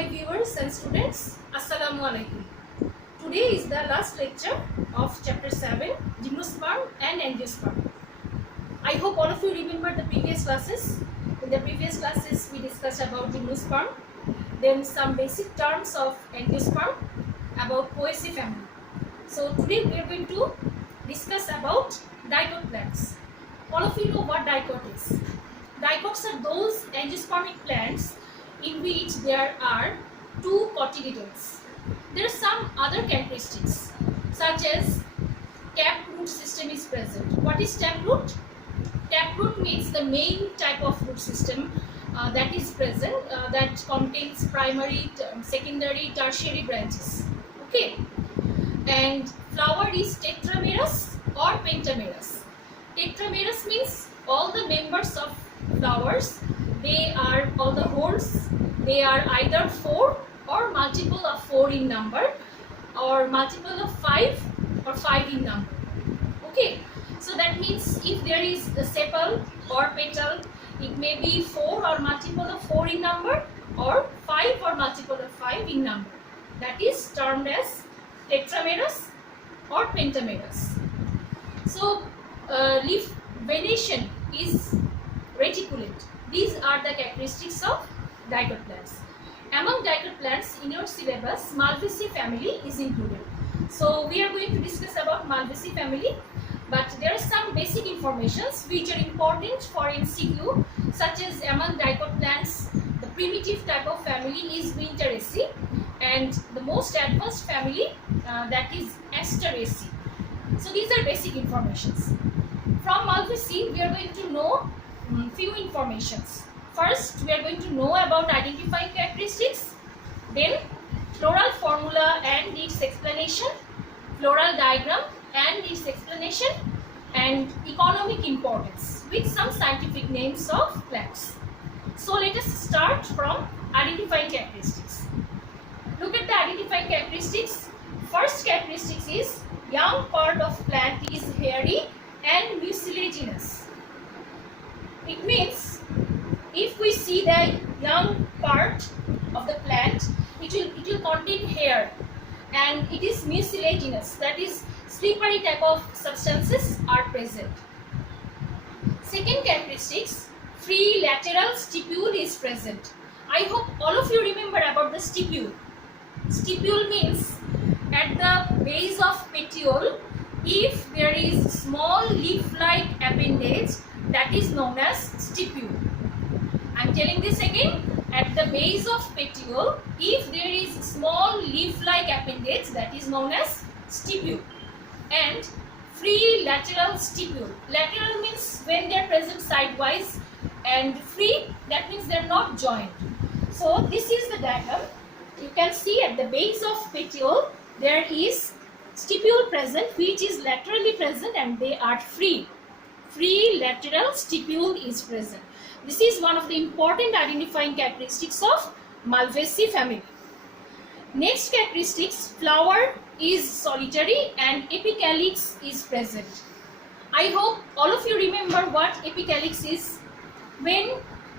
my viewers and students, Assalamu alaikum. Today is the last lecture of chapter 7, Gymnosperm and Angiosperm. I hope all of you remember the previous classes. In the previous classes we discussed about Gymnosperm, then some basic terms of Angiosperm, about Poaceae family. So today we are going to discuss about dicot plants. All of you know what dicot is. Dicots are those angiospermic plants in which there are two cotyledons. There are some other characteristics such as taproot system is present. What is taproot? Taproot means the main type of root system that is present that contains primary, secondary, tertiary branches. Okay, and flower is tetramerous or pentamerous. Tetramerous means all the members of flowers, they are all the whorls, they are either 4 or multiple of 4 in number, or multiple of 5 or 5 in number. Okay, so that means if there is a sepal or petal, it may be 4 or multiple of 4 in number, or 5 or multiple of 5 in number. That is termed as tetramerous or pentamerous. So leaf venation is reticulate. These are the characteristics of dicot plants. Among dicot plants in your syllabus, Malvaceae family is included. So we are going to discuss about Malvaceae family, but there are some basic informations which are important for MCQ, such as among dicot plants, the primitive type of family is Winteraceae, and the most advanced family that is Asteraceae. So these are basic informations. From Malvaceae, we are going to know few informations. First, we are going to know about identifying characteristics, then floral formula and its explanation, floral diagram and its explanation, and economic importance with some scientific names of plants. So let us start from identifying characteristics. Look at the identifying characteristics. First characteristics is young part of plant is hairy and mucilaginous. It means if we see the young part of the plant, it will contain hair and it is mucilaginous, that is slippery type of substances are present. Second characteristics, free lateral stipule is present. I hope all of you remember about the stipule. Stipule means at the base of petiole, if there is small leaf-like appendage, that is known as stipule. I am telling this again, at the base of petiole, if there is small leaf-like appendage, that is known as stipule. And free lateral stipule. Lateral means when they are present sidewise, and free, that means they are not joined. So this is the diagram. You can see at the base of petiole, there is stipule present which is laterally present and they are free. Free lateral stipule is present. This is one of the important identifying characteristics of Malvaceae family. Next characteristics, flower is solitary and epicalyx is present. I hope all of you remember what epicalyx is. When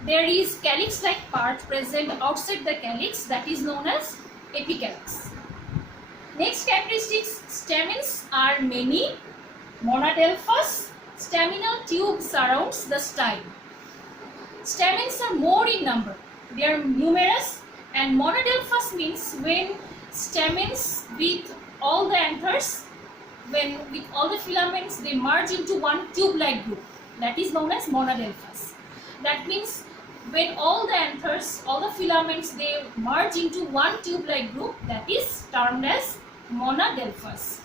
there is calyx-like part present outside the calyx, that is known as epicalyx. Next characteristics, stamens are many, monadelphous, staminal tube surrounds the style. Stamens are more in number, they are numerous, and monadelphous means when stamens with all the anthers, when with all the filaments, they merge into one tube-like group, that is known as monadelphous. That means when all the anthers, all the filaments, they merge into one tube-like group, that is termed as monadelphous.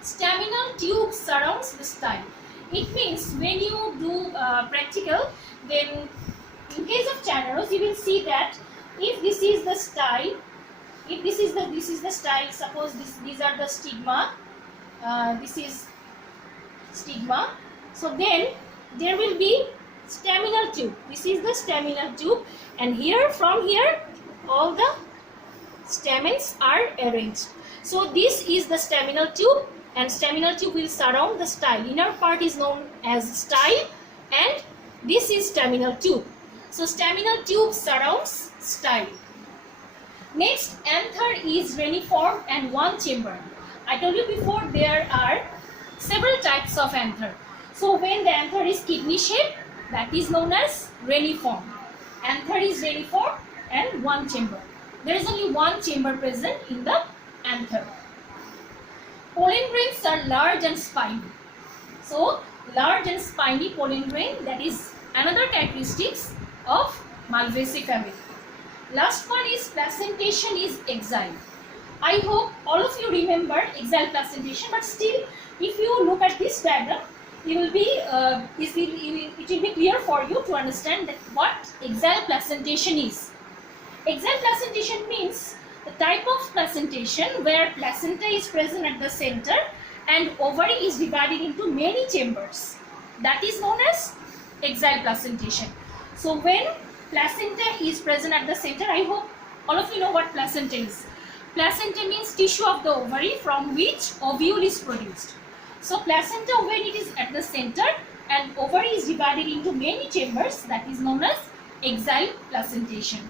Staminal tube surrounds the style. It means when you do practical, then in case of Chanaros, you will see that if this is the style, if this is the style, suppose these are the stigma, this is stigma, so then there will be staminal tube. This is the staminal tube, and here, from here, all the stamens are arranged. So this is the staminal tube, and staminal tube will surround the style. Inner part is known as style, and this is staminal tube. So staminal tube surrounds style. Next, anther is reniform and one chamber. I told you before there are several types of anther. So when the anther is kidney shaped, that is known as reniform. Anther is reniform and one chamber. There is only one chamber present in the anther. Pollen grains are large and spiny. So large and spiny pollen grain, that is another characteristics of Malvaceae family. Last one is placentation is exile. I hope all of you remember exile placentation, but still if you look at this diagram, it will be clear for you to understand that what exile placentation is. Exile placentation means the type of placentation where placenta is present at the center and ovary is divided into many chambers. That is known as exile placentation. So when placenta is present at the center, I hope all of you know what placenta is. Placenta means tissue of the ovary from which ovule is produced. So placenta, when it is at the center and ovary is divided into many chambers, that is known as exile placentation.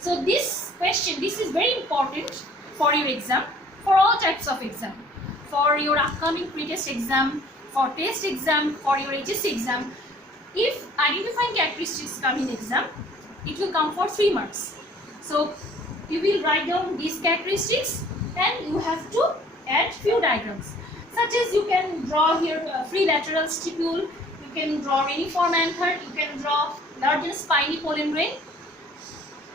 So this question, this is very important for your exam, for all types of exam, for your upcoming pre-test exam, for test exam, for your HSC exam. If identifying characteristics come in exam, it will come for 3 marks. So you will write down these characteristics and you have to add few diagrams. Such as you can draw here free lateral stipule, you can draw reniform anther, you can draw large and spiny pollen grain.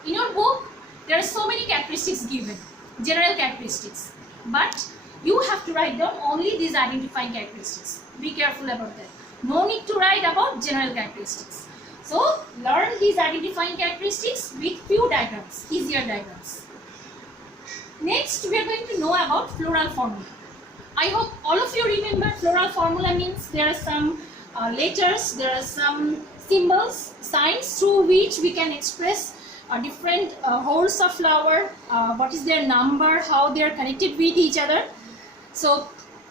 In your book, there are so many characteristics given, general characteristics, but you have to write down only these identifying characteristics. Be careful about that. No need to write about general characteristics. So learn these identifying characteristics with few diagrams, easier diagrams. Next, we are going to know about floral formula. I hope all of you remember floral formula means there are some letters, there are some symbols, signs through which we can express different wholes of flower, what is their number, how they are connected with each other. So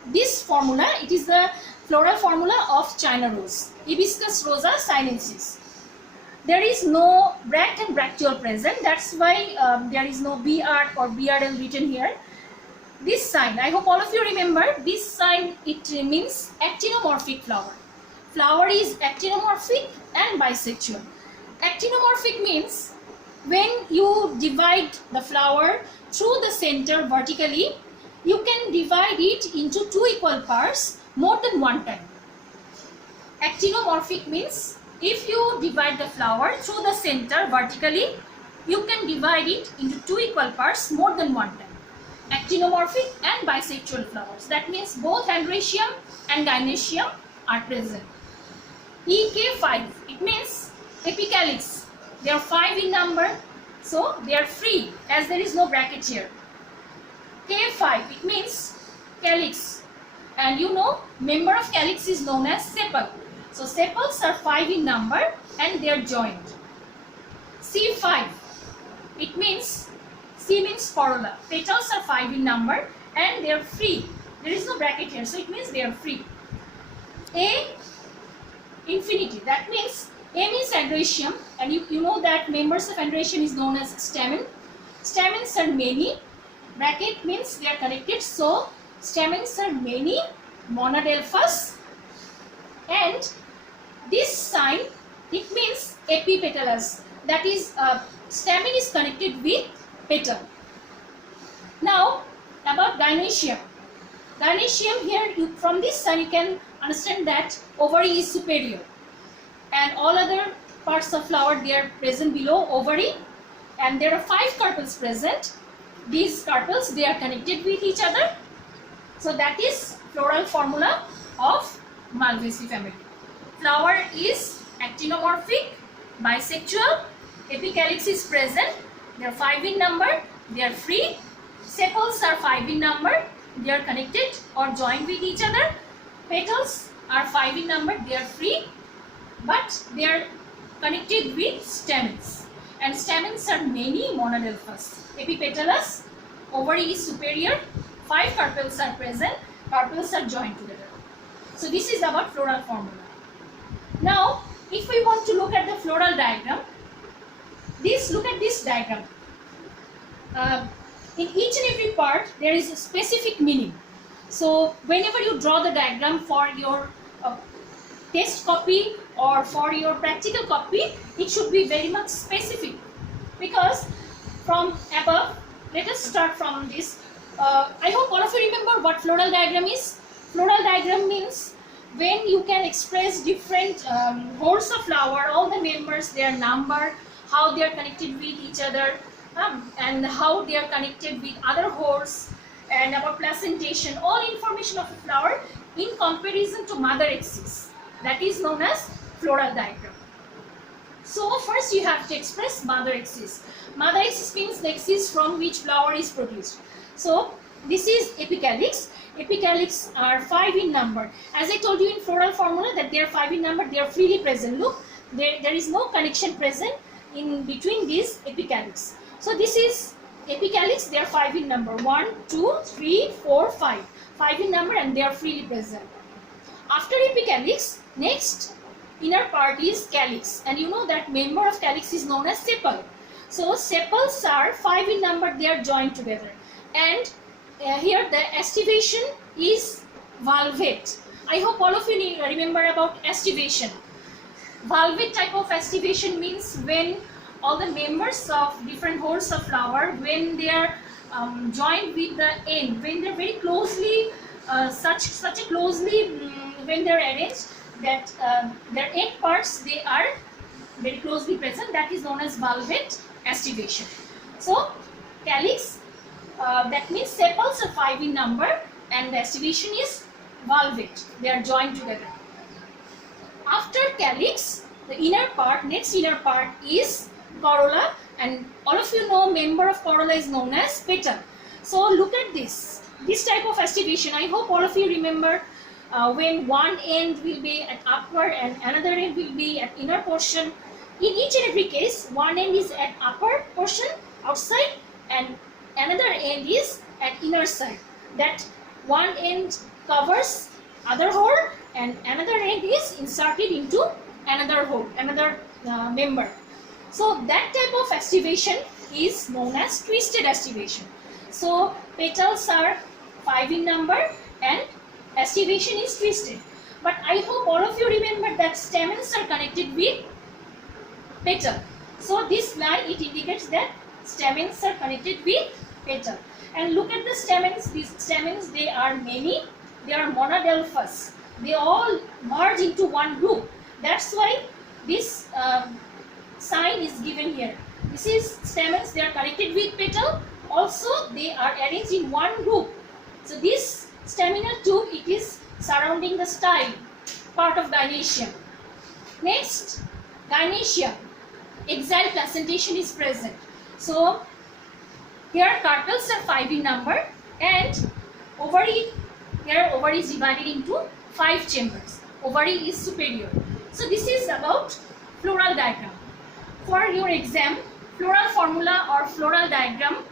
this formula, it is the floral formula of China rose, Hibiscus rosa sinensis. There is no bract and bracteole present, that's why there is no BR or BRL written here. This sign, I hope all of you remember, this sign, it means actinomorphic flower. Flower is actinomorphic and bisexual. Actinomorphic means when you divide the flower through the center vertically, you can divide it into 2 equal parts more than one time. Actinomorphic means if you divide the flower through the center vertically, you can divide it into 2 equal parts more than one time. Actinomorphic and bisexual flowers. That means both androecium and gynoecium are present. EK5, it means epicalyx. They are 5 in number, so they are free as there is no bracket here. K5, it means calyx. And you know, member of calyx is known as sepal. So sepals are 5 in number and they are joined. C5, it means, C means corolla. Petals are 5 in number and they are free. There is no bracket here, so it means they are free. A, infinity. That means A means androecium, and you know that members of androecium is known as stamen. Stamens are many. Bracket means they are connected, so stamens are many, monadelphous. And this sign, it means epipetalous. That is, stamen is connected with petal. Now about gynoecium. Gynoecium here, from this sign you can understand that ovary is superior and all other parts of flower, they are present below ovary, and there are 5 carpels present. These carpels, they are connected with each other. So that is floral formula of Malvaceae family. Flower is actinomorphic, bisexual, epicalyx is present, they are 5 in number, they are free. Sepals are 5 in number, they are connected or joined with each other. Petals are 5 in number, they are free, but they are connected with stamens. And stamens are many, monadelphous. Epipetalous, ovary is superior, 5 carpels are present, carpels are joined together. So this is about floral formula. Now, if we want to look at the floral diagram, look at this diagram. in each and every part there is a specific meaning. So whenever you draw the diagram for your test copy or for your practical copy, it should be very much specific, because from above, let us start from this. I hope all of you remember what floral diagram is. Floral diagram means when you can express different hordes of flower, all the members, their number, how they are connected with each other, and how they are connected with other hordes, and about placentation, all information of a flower in comparison to mother axis. That is known as floral diagram. So first you have to express mother axis. Mother axis means the axis from which flower is produced. So this is apicalyx. Apicalyx are 5 in number. As I told you in floral formula that they are 5 in number, they are freely present. Look, there is no connection present in between these apicalyx. So this is apicalyx, they are 5 in number. 1, 2, 3, 4, 5. 5 in number and they are freely present. After apicalyx, next inner part is calyx, and you know that member of calyx is known as sepal. So sepals are 5 in number, they are joined together. And here the estivation is valvate. I hope all of you remember about estivation. Valvate type of estivation means when all the members of different hordes of flower, when they are joined with the end, when they are very closely, when they are arranged, that their end parts, they are very closely present, that is known as valvate estivation. So calyx, that means sepals are 5 in number and the estivation is valvate, they are joined together. After calyx, the inner part, next inner part is corolla, and all of you know member of corolla is known as petal. So look at this type of estivation. I hope all of you remember when one end will be at upper and another end will be at inner portion. In each and every case, one end is at upper portion outside and another end is at inner side. That one end covers other hole and another end is inserted into another hole, another member. So that type of estivation is known as twisted estivation. So petals are 5 in number and estivation is twisted. But I hope all of you remember that stamens are connected with petal. So this line, it indicates that stamens are connected with petal. And look at the stamens. These stamens, they are many. They are monadelphous. They all merge into one group. That's why this sign is given here. This is stamens, they are connected with petal. Also, they are arranged in one group. So this staminal tube, it is surrounding the style, part of gynoecium. Next, gynoecium, exile placentation is present. So here carpels are 5 in number and ovary, here ovary is divided into 5 chambers. Ovary is superior. So this is about floral diagram. For your exam, floral formula or floral diagram,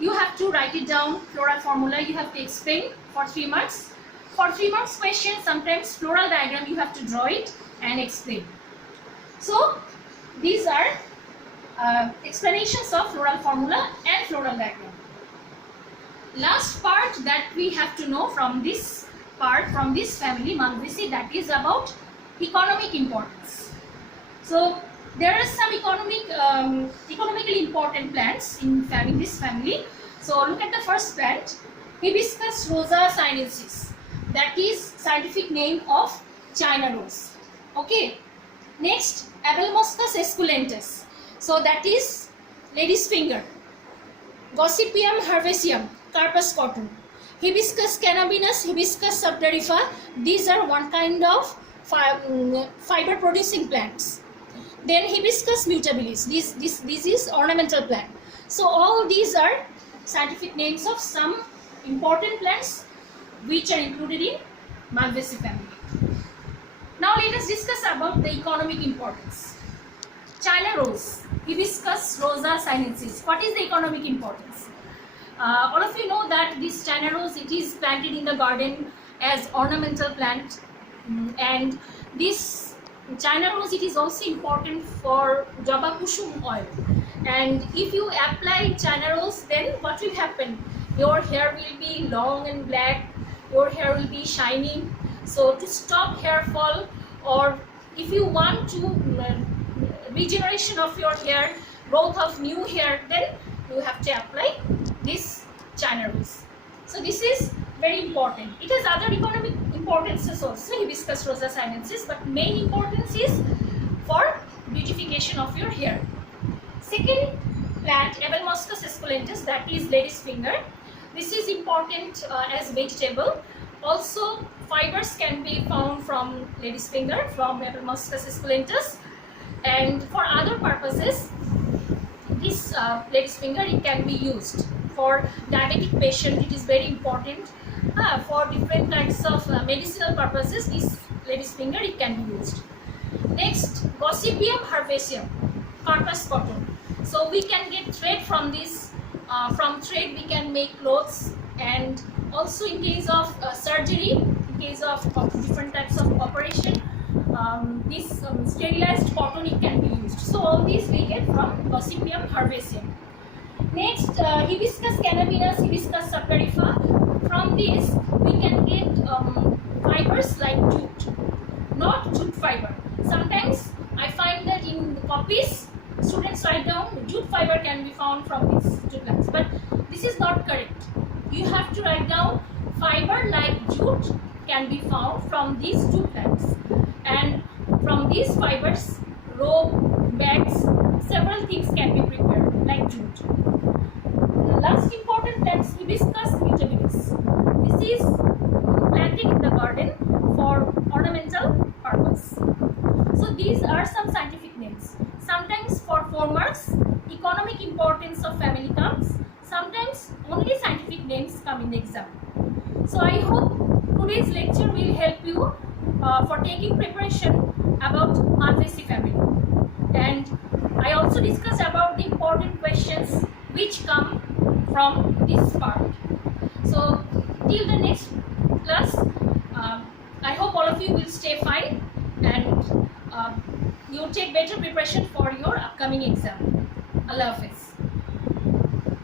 you have to write it down. Floral formula you have to explain for 3 marks. For 3 marks question, sometimes floral diagram you have to draw it and explain. So these are explanations of floral formula and floral diagram. Last part that we have to know from this part, from this family Malvaceae, that is about economic importance. So there are some economically important plants in this family. So look at the first plant, Hibiscus rosa sinensis. That is scientific name of China rose. Okay. Next, Abelmoschus esculentes. So that is lady's finger. Gossypium herbaceum, Carpus cotton. Hibiscus cannabinus, Hibiscus subterifa. These are one kind of fiber producing plants. Then Hibiscus mutabilis. This is ornamental plant. So all these are scientific names of some important plants which are included in Malvaceae family. Now let us discuss about the economic importance. China rose, Hibiscus rosa sinensis. What is the economic importance? All of you know that this China rose, it is planted in the garden as ornamental plant, and this China rose, it is also important for Jaba Kusum oil. And if you apply China rolls, then what will happen? Your hair will be long and black, your hair will be shining. So to stop hair fall, or if you want to regeneration of your hair, growth of new hair, then you have to apply this China rolls. So this is very important. It has other economic importances also, Hibiscus rosa sinensis, but main importance is for beautification of your hair. Second plant, Ebenmuscus esculentus, that is lady's finger. This is important as vegetable. Also, fibers can be found from lady's finger, from Ebenmuscus esculentus, and for other purposes, this lady's finger, it can be used for diabetic patient. It is very important for different kinds of medicinal purposes. This lady's finger, it can be used. Next, Gossypium herbaceum, Carpus cotton. So we can get thread from this. From thread we can make clothes, and also in case of surgery, in case of different types of operation, this sterilized cotton, it can be used. So all these we get from Gossypium herbaceum. Next, Hibiscus cannabinus, Hibiscus saperifa. From this we can get fibers like jute, not jute fiber. Sometimes I find that in the copies students write down jute fiber can be found from these two plants, but this is not correct. You have to write down fiber like jute can be found from these two plants, and from these fibers rope, bags, several things can be prepared like jute. The last important plant is Hibiscus mutabilis. This is planted in the garden for ornamental purpose. So these are some scientific names. Sometimes for 4 marks, economic importance of family comes. Sometimes only scientific names come in the exam. So I hope today's lecture will help you for taking preparation about Malvaceae family. And I also discussed about the important questions which come from this part. So till the next class, I hope all of you will stay fine, and you take better preparation for your upcoming exam. Allah Hafiz.